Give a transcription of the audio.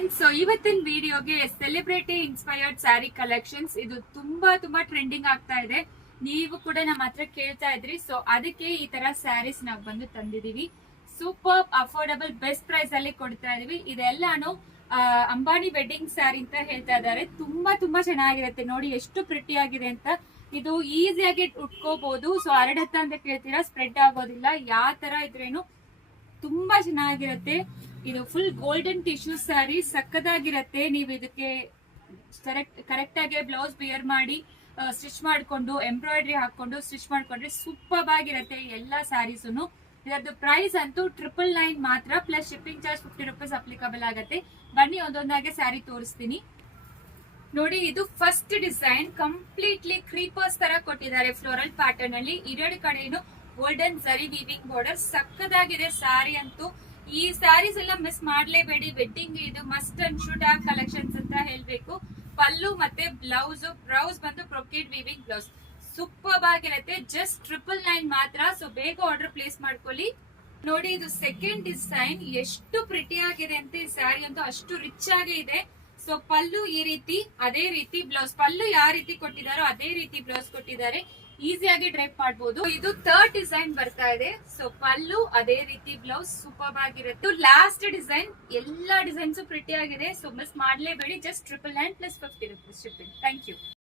Friends, so ಇವತ್ತಿನ ವಿಡಿಯೋಗೆ celebrity inspired sari collections ಇದು ತುಂಬಾ ಟ್ರೆಂಡಿಂಗ್ ಆಗ್ತಾ ಇದೆ. ನೀವು ಕೂಡ ನಮ್ಮ ಹತ್ರ ಕೇಳ್ತಾ ಇದ್ರಿ, ಸೊ ಅದಕ್ಕೆ ಈ ತರ ಸ್ಯಾರೀಸ್ ನಾವು ಬಂದು ತಂದಿದೀವಿ. ಸೂಪರ್ ಅಫೋರ್ಡಬಲ್ ಬೆಸ್ಟ್ ಪ್ರೈಸ್ ಅಲ್ಲಿ ಕೊಡ್ತಾ ಇದೀವಿ. ಇದೆಲ್ಲಾನು ಅಂಬಾನಿ ವೆಡ್ಡಿಂಗ್ ಸ್ಯಾರಿ ಅಂತ ಹೇಳ್ತಾ ಇದ್ದಾರೆ. ತುಂಬಾ ಚೆನ್ನಾಗಿರುತ್ತೆ. ನೋಡಿ ಎಷ್ಟು ಪ್ರಿಟಿ ಆಗಿದೆ ಅಂತ. ಇದು ಈಸಿಯಾಗಿ ಉಟ್ಕೋಬಹುದು. ಸೊ ಹರಡತ್ತ ಅಂತ ಕೇಳ್ತೀರಾ, ಸ್ಪ್ರೆಡ್ ಆಗೋದಿಲ್ಲ. ಯಾವ ತರ ಇದ್ರೇನು ತುಂಬಾ ಚೆನ್ನಾಗಿರುತ್ತೆ. ಇದು ಫುಲ್ ಗೋಲ್ಡನ್ ಟಿಶ್ಯೂ ಸ್ಯಾರಿ, ಸಕ್ಕದಾಗಿರತ್ತೆ. ನೀವು ಇದಕ್ಕೆ ಕರೆಕ್ಟ್ ಆಗಿ ಬ್ಲೌಸ್ ಬಿಯರ್ ಮಾಡಿ ಸ್ಟಿಚ್ ಮಾಡ್ಕೊಂಡು ಎಂಬ್ರಾಯ್ಡ್ರಿ ಹಾಕೊಂಡು ಸ್ಟಿಚ್ ಮಾಡ್ಕೊಂಡ್ರೆ ಸೂಪರ್ ಆಗಿರತ್ತೆ ಎಲ್ಲಾ ಸ್ಯಾರೀಸು. ಇದರದ್ದು ಪ್ರೈಸ್ ಅಂತೂ 999 ಮಾತ್ರ, plus shipping charge 50 rupees applicable ಆಗುತ್ತೆ. ಬನ್ನಿ ಒಂದೊಂದಾಗೆ ಸ್ಯಾರಿ ತೋರಿಸ್ತೀನಿ. ನೋಡಿ, ಇದು ಫಸ್ಟ್ ಡಿಸೈನ್ ಕಂಪ್ಲೀಟ್ಲಿ ಕ್ರೀಪರ್ಸ್ ತರ ಕೊಟ್ಟಿದ್ದಾರೆ ಫ್ಲೋರಲ್ ಪ್ಯಾಟರ್ನ್ ಅಲ್ಲಿ. ಎರಡು ಕಡೆನು ಗೋಲ್ಡನ್ ಜರಿ ವೀವಿಂಗ್ ಬಾರ್ಡರ್, ಸಕ್ಕದಾಗಿದೆ ಸ್ಯಾರಿ ಅಂತೂ. ಈ ಸ್ಯಾರೀಸ್ ಎಲ್ಲ ಮಿಸ್ ಮಾಡ್ಲೇಬೇಡಿ. ವೆಡ್ಡಿಂಗ್ ಇದು must and should have collections ಅಂತ ಹೇಳ್ಬೇಕು. ಪಲ್ಲು ಮತ್ತೆ ಬ್ಲೌಸ್ ಬಂದು ಬ್ರೊಕೇಡ್ ವೀವಿಂಗ್ ಬ್ಲೌಸ್ ಸೂಪರ್ ಆಗಿರುತ್ತೆ. ಜಸ್ಟ್ 999 ಮಾತ್ರ. ಸೊ ಬೇಗ ಆರ್ಡರ್ ಪ್ಲೇಸ್ ಮಾಡ್ಕೊಳ್ಳಿ. ನೋಡಿ, ಇದು ಸೆಕೆಂಡ್ ಡಿಸೈನ್ ಎಷ್ಟು ಪ್ರಿಟಿ ಆಗಿದೆ ಅಂತ. ಈ ಸ್ಯಾರಿ ಅಂತೂ ಅಷ್ಟು ರಿಚ್ ಆಗಿ ಇದೆ. ಸೊ ಪಲ್ಲು ಈ ರೀತಿ, ಅದೇ ರೀತಿ ಬ್ಲೌಸ್. ಪಲ್ಲು ಯಾವ ರೀತಿ ಕೊಟ್ಟಿದಾರೋ ಅದೇ ರೀತಿ ಬ್ಲೌಸ್ ಕೊಟ್ಟಿದ್ದಾರೆ. ಈಸಿಯಾಗಿ ಡ್ರೈಪ್ ಮಾಡಬಹುದು. ಇದು ಥರ್ಡ್ ಡಿಸೈನ್ ಬರ್ತಾ ಇದೆ. ಸೊ ಪಲ್ಲು ಅದೇ ರೀತಿ ಬ್ಲೌಸ್ ಸೂಪರ್ ಆಗಿರುತ್ತೆ. ಲಾಸ್ಟ್ ಡಿಸೈನ್, ಎಲ್ಲಾ ಡಿಸೈನ್ಸ್ ಪ್ರಿಟಿ ಆಗಿದೆ. ಸೊ ಮಿಸ್ ಮಾಡ್ಲೇಬೇಡಿ. Just 999 plus 50 rupees shipping. Thank you.